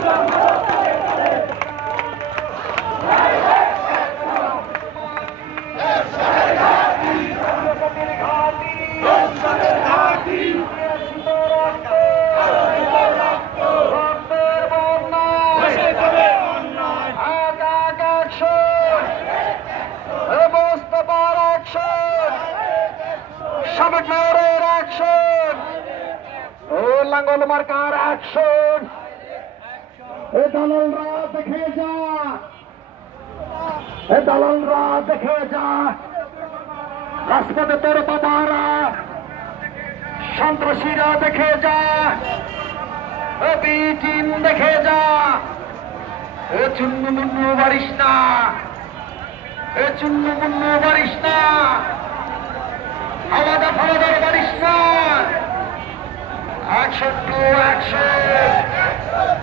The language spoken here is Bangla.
Thank you. সাবেক মেয়রের অ্যাকশন ও লাঙ্গল মার্কার অ্যাকশন এ দালালরা দেখে যা। এ দালালরা দেখে যা। রাজপথে তোর বাবারা। সন্ত্রাসীরা দেখে যা। টিম দেখে যা। এ চুন্নু মুন্নু বারিস না। এ চুন্নু মুন্নু বারিস না। Action to action